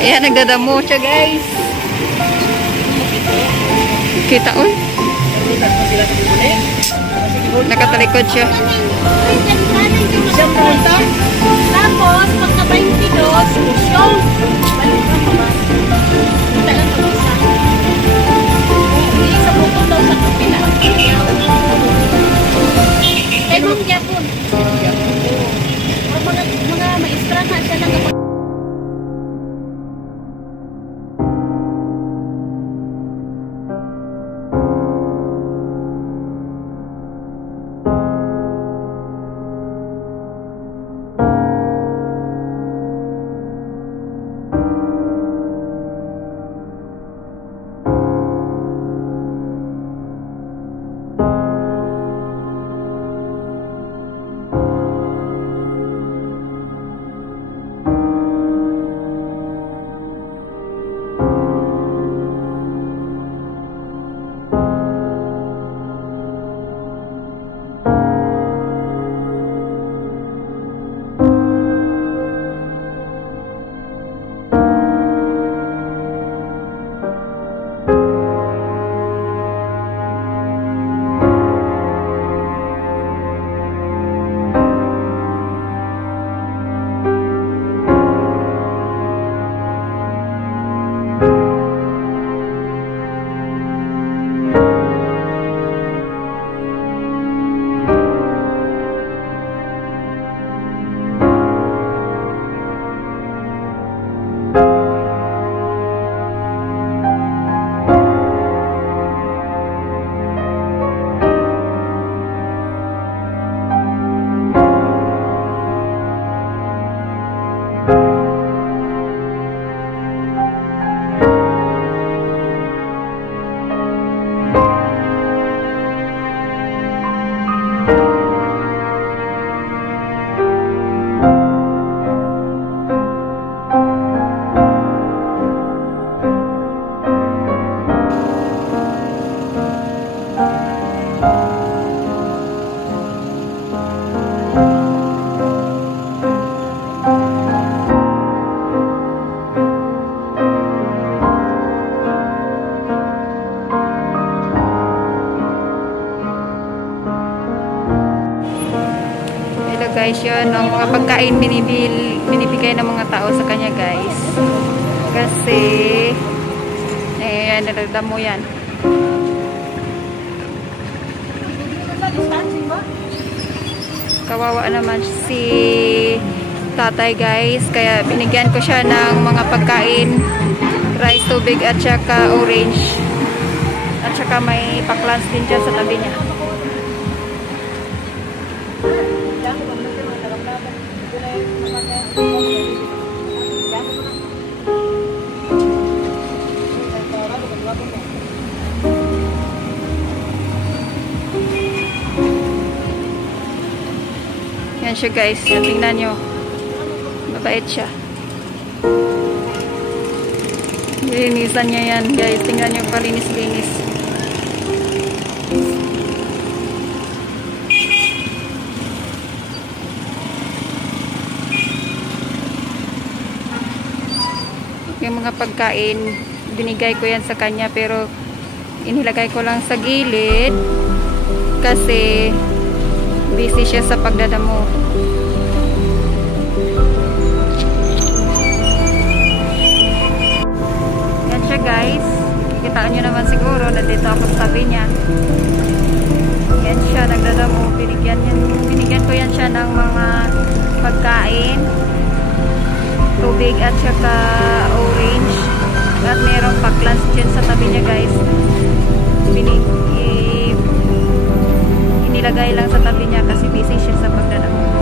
Ayan, nagdadamo siya guys. Kita on. Nakatalikod siya. Tapos, pagka 22, yung balik na pa ba? Punta lang sa isa. Isa po ito daw sa kapila. Eh, mong yapon. Mga maestra na siya lang kapag guys, yun ang mga pagkain binibigay ng mga tao sa kanya guys, kasi ayan, naradamo yan. Kawawa naman si tatay guys, kaya binigyan ko siya ng mga pagkain, rice, tubig at saka orange, at saka may paklans din dyan sa tabi niya. Yan siya guys, tingnan nyo, mabait siya. Nilinisan niya yan guys, tingnan nyo, palinis-linis. Yung mga pagkain, binigay ko yan sa kanya, pero inilagay ko lang sa gilid kasi busy siya sa pagdadamo. Yan siya guys, kikitaan nyo naman siguro, nandito ako sa tabi niya. Yan siya, nagdadamo. Binigyan ko yan siya ng mga pagkain, tubig at saka orange, at merong paklans dyan sa tabi niya guys. Inilagay lang sa tabi niya kasi busy siya sa pagdadamo.